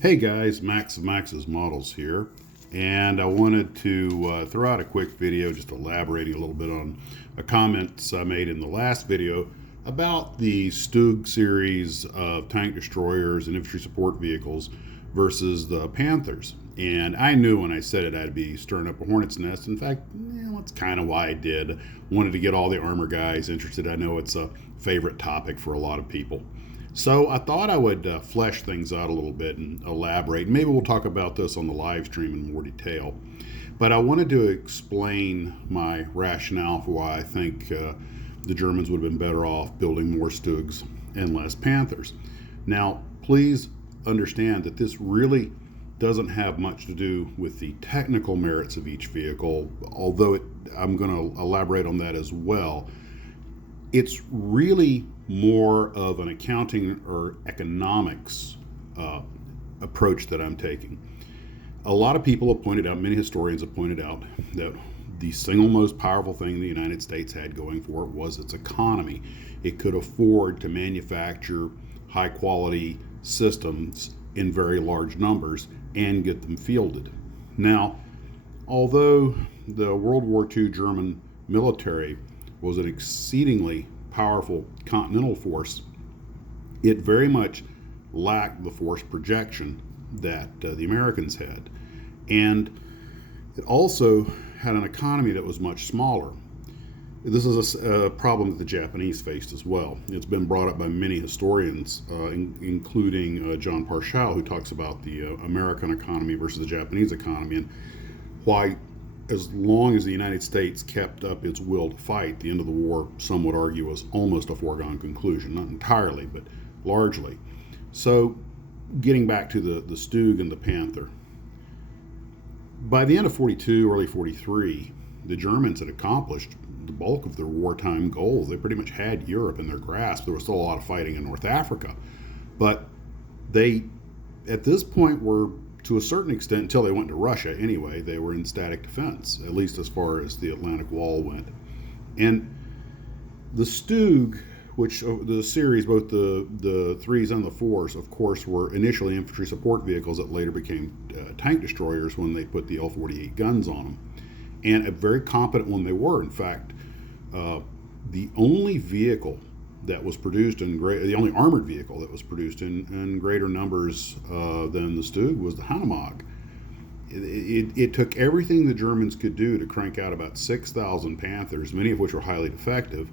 Hey guys, Max of Max's Models here, and I wanted to throw out a quick video just elaborating a little bit on a comments I made in the last video about the Stug series of tank destroyers and infantry support vehicles versus the Panthers. And I knew when I said it I'd be stirring up a hornet's nest. In fact, that's kind of why I did. Wanted to get all the armor guys interested. I know it's a favorite topic for a lot of people. So I thought I would flesh things out a little bit and elaborate. Maybe we'll talk about this on the live stream in more detail. But I wanted to explain my rationale for why I think the Germans would have been better off building more Stugs and less Panthers. Now, please understand that this really doesn't have much to do with the technical merits of each vehicle, although I'm going to elaborate on that as well. It's really more of an accounting or economics approach that I'm taking. A lot of people have pointed out, many historians have pointed out, that the single most powerful thing the United States had going for it was its economy. It could afford to manufacture high quality systems in very large numbers and get them fielded. Now, although the World War II German military was an exceedingly powerful continental force, it very much lacked the force projection that the Americans had. And it also had an economy that was much smaller. This is a problem that the Japanese faced as well. It's been brought up by many historians, including John Parshall, who talks about the American economy versus the Japanese economy and why, as long as the United States kept up its will to fight, the end of the war, some would argue, was almost a foregone conclusion. Not entirely, but largely. So, getting back to the Stug and the Panther. By the end of 42, early 43, the Germans had accomplished the bulk of their wartime goals. They pretty much had Europe in their grasp. There was still a lot of fighting in North Africa. But they, at this point, were, to a certain extent, until they went to Russia anyway, they were in static defense, at least as far as the Atlantic Wall went. And the Stug, which the series, both the threes and the fours, of course, were initially infantry support vehicles that later became tank destroyers when they put the L-48 guns on them. And a very competent one they were. In fact, the only vehicle that was produced the only armored vehicle that was produced in greater numbers than the Stug was the Hanomag. It took everything the Germans could do to crank out about 6,000 Panthers, many of which were highly defective.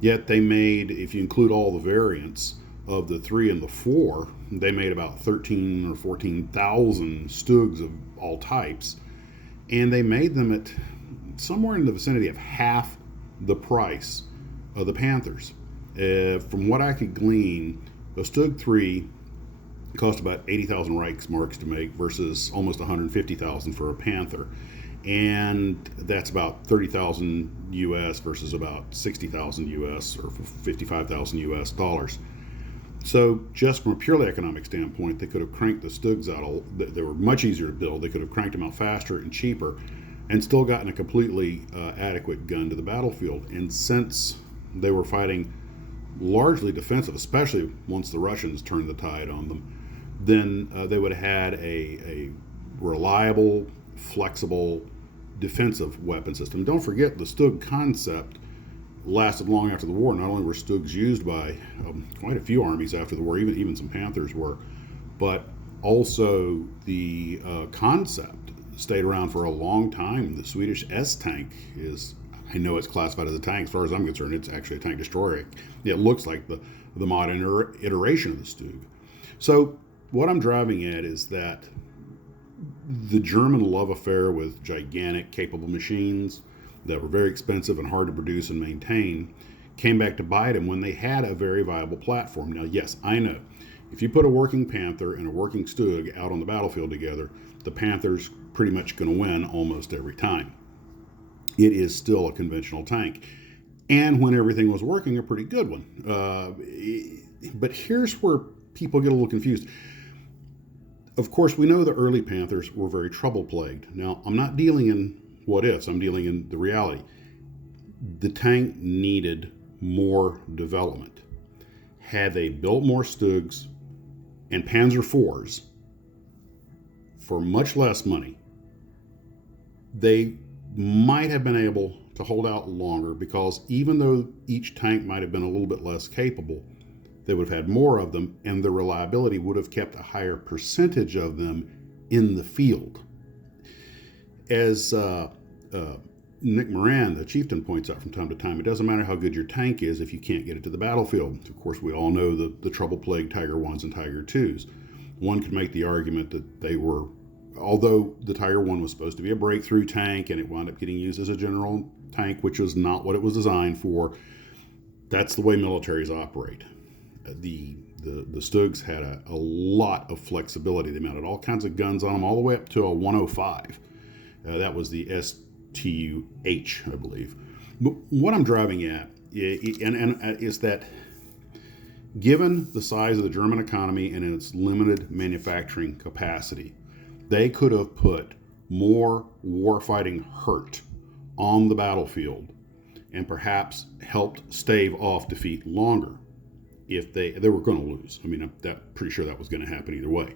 Yet they made, if you include all the variants of the 3 and the 4, they made about 13 or 14,000 Stugs of all types. And they made them at somewhere in the vicinity of half the price of the Panthers. From what I could glean, the Stug 3 cost about 80,000 Reichsmarks to make versus almost 150,000 for a Panther. And that's about 30,000 US versus about 60,000 US or 55,000 US dollars. So just from a purely economic standpoint, they could have cranked the Stugs out. They were much easier to build. They could have cranked them out faster and cheaper and still gotten a completely adequate gun to the battlefield. And since they were fighting largely defensive, especially once the Russians turned the tide on them, then they would have had a reliable, flexible, defensive weapon system. Don't forget, the Stug concept lasted long after the war. Not only were Stugs used by quite a few armies after the war, even some Panthers were, but also the concept stayed around for a long time. The Swedish S-tank is, I know it's classified as a tank. As far as I'm concerned, it's actually a tank destroyer. It looks like the modern iteration of the Stug. So what I'm driving at is that the German love affair with gigantic, capable machines that were very expensive and hard to produce and maintain came back to bite them when they had a very viable platform. Now, yes, I know, if you put a working Panther and a working Stug out on the battlefield together, the Panther's pretty much going to win almost every time. It is still a conventional tank. And when everything was working, a pretty good one. But here's where people get a little confused. Of course, we know the early Panthers were very trouble-plagued. Now, I'm not dealing in what ifs, I'm dealing in the reality. The tank needed more development. Had they built more Stugs and Panzer IVs, for much less money, they might have been able to hold out longer, because even though each tank might have been a little bit less capable, they would have had more of them, and the reliability would have kept a higher percentage of them in the field. As Nick Moran, the chieftain, points out from time to time, it doesn't matter how good your tank is if you can't get it to the battlefield. Of course, we all know the trouble-plagued Tiger 1s and Tiger 2s. One could make the argument that they were, although the Tiger 1 was supposed to be a breakthrough tank and it wound up getting used as a general tank, which was not what it was designed for, that's the way militaries operate. The Stugs had a lot of flexibility. They mounted all kinds of guns on them, all the way up to a 105. That was the STUH, I believe. But what I'm driving at is that given the size of the German economy and its limited manufacturing capacity, they could have put more warfighting hurt on the battlefield and perhaps helped stave off defeat longer if they were going to lose. I mean, I'm pretty sure that was going to happen either way.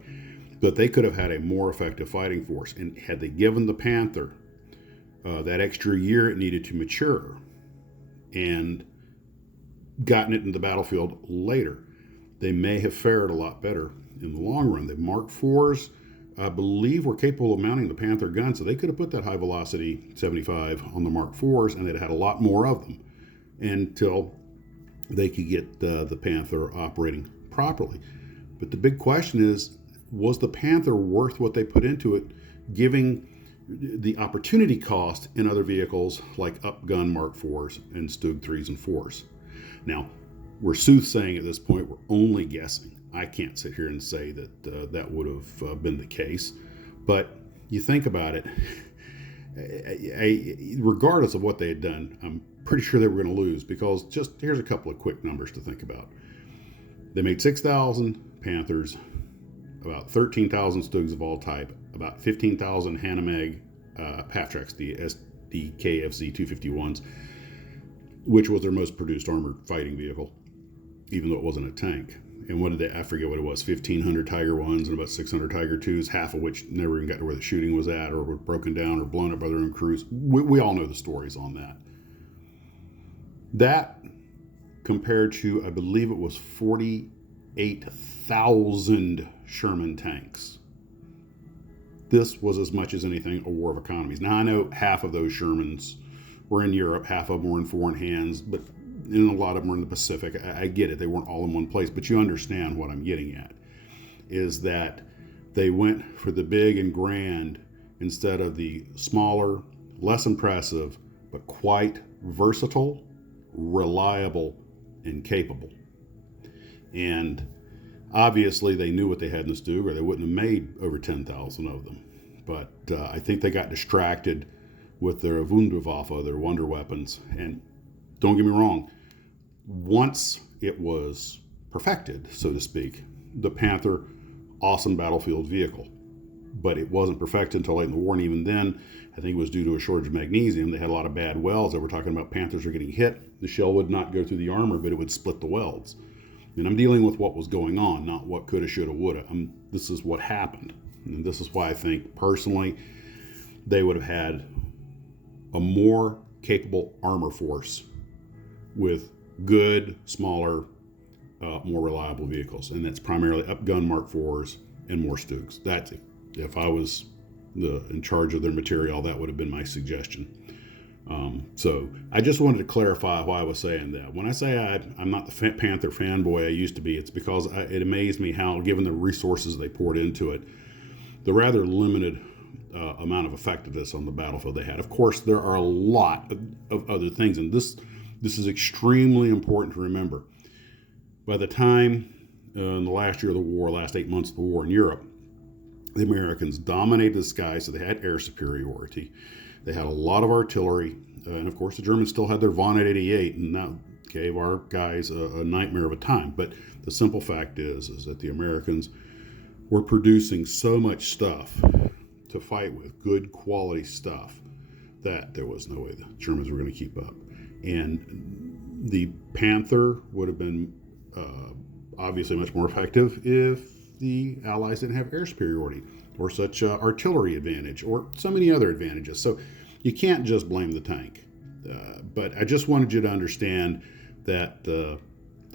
But they could have had a more effective fighting force. And had they given the Panther that extra year it needed to mature and gotten it in the battlefield later, they may have fared a lot better in the long run. The Mark IVs, I believe, were capable of mounting the Panther gun, so they could have put that high velocity 75 on the Mark IVs, and they'd had a lot more of them until they could get the Panther operating properly. But the big question is, was the Panther worth what they put into it, giving the opportunity cost in other vehicles like upgun Mark IVs and Stug 3s and 4s? Now, we're soothsaying at this point. We're only guessing. I can't sit here and say that that would have been the case. But you think about it, regardless of what they had done, I'm pretty sure they were going to lose, because just here's a couple of quick numbers to think about. They made 6,000 Panthers, about 13,000 Stugs of all type, about 15,000 Hanamag half-tracks, the SDKFZ 251s, which was their most produced armored fighting vehicle, even though it wasn't a tank. And what did they, I forget what it was, 1,500 Tiger 1s and about 600 Tiger 2s, half of which never even got to where the shooting was at, or were broken down or blown up by their own crews. We all know the stories on that. That compared to, I believe it was 48,000 Sherman tanks. This was as much as anything a war of economies. Now, I know half of those Shermans were in Europe, half of them were in foreign hands, but and a lot of them were in the Pacific. I get it. They weren't all in one place, but you understand what I'm getting at, is that they went for the big and grand instead of the smaller, less impressive, but quite versatile, reliable, and capable. And obviously they knew what they had in the Stug, or they wouldn't have made over 10,000 of them. But I think they got distracted with their Wunderwaffe, their wonder weapons. And don't get me wrong, once it was perfected, so to speak, the Panther, awesome battlefield vehicle. But it wasn't perfected until late in the war, and even then, I think it was due to a shortage of magnesium. They had a lot of bad welds. They were talking about Panthers were getting hit. The shell would not go through the armor, but it would split the welds. And I'm dealing with what was going on, not what coulda, shoulda, woulda. This is what happened. And this is why I think, personally, they would have had a more capable armor force with good, smaller, more reliable vehicles. And that's primarily upgun Mark IVs and more Stugs. That's it. If I was in charge of their material, that would have been my suggestion. So I just wanted to clarify why I was saying that. When I say I'm not the Panther fanboy I used to be, it's because it amazed me how, given the resources they poured into it, the rather limited amount of effectiveness on the battlefield they had. Of course, there are a lot of other things, and this is extremely important to remember. By the time in the last year of the war, last 8 months of the war in Europe, the Americans dominated the sky, so they had air superiority. They had a lot of artillery, and of course the Germans still had their Von 88, and that gave our guys a nightmare of a time. But the simple fact is that the Americans were producing so much stuff to fight with, good quality stuff, that there was no way the Germans were going to keep up. And the Panther would have been obviously much more effective if the Allies didn't have air superiority. or such artillery advantage, or so many other advantages. So you can't just blame the tank. But I just wanted you to understand that the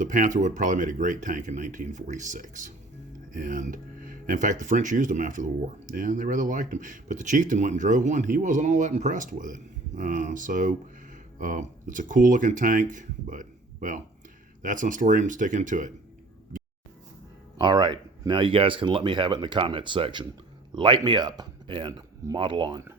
Panther would probably made a great tank in 1946. And in fact, the French used them after the war, and they rather liked them. But the chieftain went and drove one. He wasn't all that impressed with it. So it's a cool looking tank, but, well, that's my story. I'm sticking to it. All right, now you guys can let me have it in the comments section. Light me up and model on.